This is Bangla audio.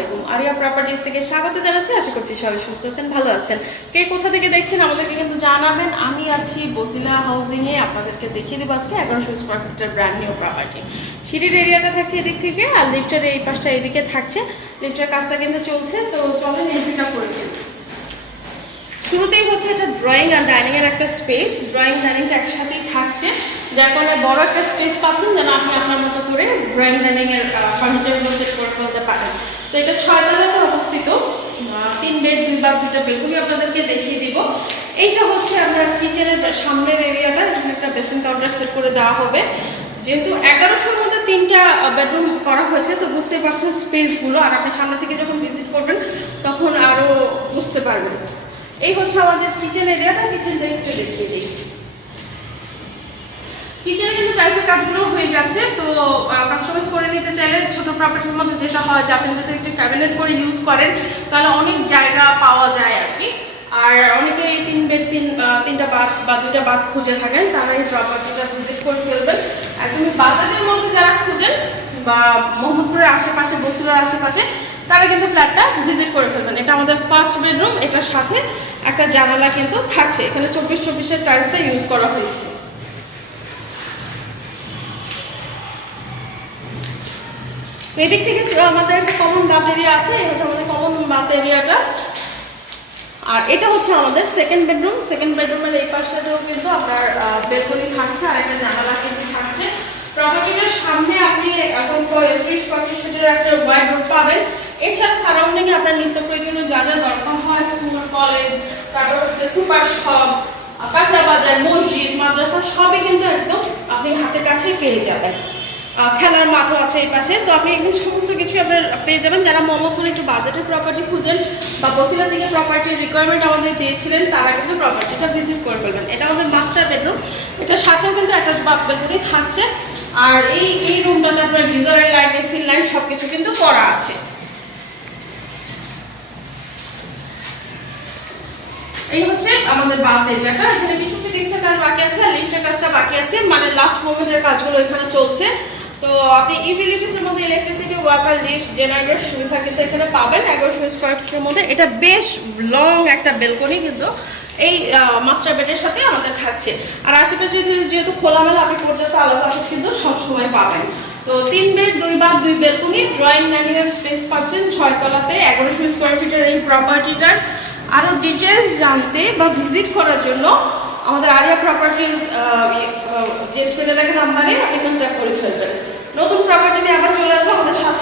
আলাইকুম, আরিয়া প্রপার্টিজ থেকে স্বাগত জানাচ্ছি। আশা করছি সবাই সুস্থ আছেন, ভালো আছেন। কে কোথা থেকে দেখছেন আমাদেরকে কিন্তু জানাবেন। আমি আছি বসিলা হাউজিংয়ে, আপনাদেরকে দেখিয়ে দেবো আজকে 1100 স্কোয়ার ফিটের ব্র্যান্ড নিউ প্রপার্টি। সিঁড়ির এরিয়াটা থাকছে এদিক থেকে, আর লিফটের এই পাশটা এদিকে থাকছে। লিফটের কাজটা কিন্তু চলছে, তো চলেন এন্ট্রিটা করে ফেলি। শুরুতেই হচ্ছে এটা ড্রয়িং আর ডাইনিংয়ের একটা স্পেস। ড্রয়িং ডাইনিংটা একসাথেই থাকছে, যার কারণে বড় একটা স্পেস পাচ্ছেন যেন আপনি আপনার মতো করে ড্রয়িং ডাইনিংয়ের ফার্নিচারগুলো সেট করে ফেলতে পারেন। তো এটা 6 তলাতে অবস্থিত, 3 বেড 2 বাথ 2টা বেডরুমই আপনাদেরকে দেখিয়ে দিব। এইটা হচ্ছে আপনার কিচেনের সামনের এরিয়াটা, এখানে একটা বেসিন কাউন্টার সেট করে দেওয়া হবে। যেহেতু 1100-র মধ্যে 3টা বেডরুম করা হয়েছে, তো বুঝতেই পারছেন স্পেসগুলো, আর আপনি সামনে থেকে যখন ভিজিট করবেন তখন আরও বুঝতে পারবেন। এই হচ্ছে আমাদের কিচেন এরিয়াটা। কিচেনটা একটু দেখিয়ে দিই। কিচেনে কিন্তু প্রাইসের কাজগুলো হয়ে গেছে, তো কাস্টমাইজ করে নিতে চাইলে ছোট প্রপার্টির মধ্যে যেটা হয় যে আপনি যদি একটু ক্যাবিনেট করে ইউজ করেন তাহলে অনেক জায়গা পাওয়া যায় আর কি। আর অনেকে এই 3 বেড 3টা বাথ বা 2টা বাথ খুঁজে থাকেন, তারা এই প্রপার্টিটা ভিজিট করে ফেলবেন। একদমই বাজেটের মধ্যে যারা খুঁজেন বা মোহাম্মদপুরের আশেপাশে, বসিলার আশেপাশে, তারা কিন্তু ফ্ল্যাটটা ভিজিট করে ফেলবেন। এটা আমাদের ফার্স্ট বেডরুম, এটার সাথে একটা জানালা কিন্তু থাকছে। এখানে 24-24-এর টাইলসটা ইউজ করা হয়েছে। এদিক থেকে আমাদের একটা কমন বাথ এরিয়া আছে, এই হচ্ছে আমাদের কমন বাথ এরিয়াটা। আর এটা হচ্ছে আমাদের সেকেন্ড বেডরুম। সেকেন্ড বেডরুমের এই পাশটাতেও কিন্তু আপনার বেলকনি থাকছে আর একটা জানালা কিন্তু থাকছে। প্রপার্টিটার সামনে আপনি এখন 30-35 ফিটের একটা ওয়াইডরোব পাবেন। এছাড়া সারাউন্ডিংয়ে আপনার নিত্য প্রয়োজনীয় যা যা দরকার হয়, স্কুল, কলেজ, তারপর হচ্ছে সুপার শপ, কাঁচা বাজার, মসজিদ, মাদ্রাসা সবই কিন্তু একদম আপনি হাতের কাছেই পেয়ে যাবেন। খেলার মাঠও আছে এই পাশে, তো আপনি একদম সমস্ত কিছু আপনার পেয়ে যাবেন। যারা মোহাম্মদপুরে একটু বাজেটের প্রপার্টি খুঁজেন বা বসিলার দিকে প্রপার্টির রিকোয়ারমেন্ট আমাদের দিয়েছিলেন, তারা কিন্তু প্রপার্টিটা ভিজিট করে ফেলবেন। এটা আমাদের মাস্টার বেডরুম, এটার সাথেও কিন্তু অ্যাটাচ বাথরুমই থাকছে। আর এই রুমটাতে আপনার গিজারের লাইন, এসির লাইন সব কিছু কিন্তু করা আছে। এই হচ্ছে আমাদের বাথ এরিয়াটা। এখানে কিছু ফিটিংসের কাজ বাকি আছে আর লিফটের কাজটা বাকি আছে, মানে লাস্ট মোমেন্টের কাজগুলো এখানে চলছে। তো আপনি ইউটিলিটিসের মধ্যে ইলেকট্রিসিটি, ওয়াটার, লিফট, জেনারেটর সুবিধা কিন্তু এখানে পাবেন 1100 স্কোয়ার ফিটের মধ্যে। এটা বেশ লং একটা বেলকনি কিন্তু এই মাস্টার বেডের সাথে আমাদের থাকছে। আর আশেপাশে যেহেতু খোলামেলা, আপনি পর্যাপ্ত আলো বাতাস কিন্তু সবসময় পাবেন। তো 3 বেড 2 বাথ 2 বেলকনি, ড্রয়িং ডাইনিংয়ের স্পেস পাচ্ছেন 6 তলাতে 1100 স্কোয়ার ফিটের এই প্রপার্টিটার। আরও ডিটেলস জানতে বা ভিজিট করার জন্য আমাদের আরিয়া প্রপার্টিজ যে স্ক্রিনে দেখা নাম্বারে আপনি কন্ট্যাক্ট করে ফেলবেন। নতুন প্রপার্টি নিয়ে আবার চলে আসবো, আমাদের সাথে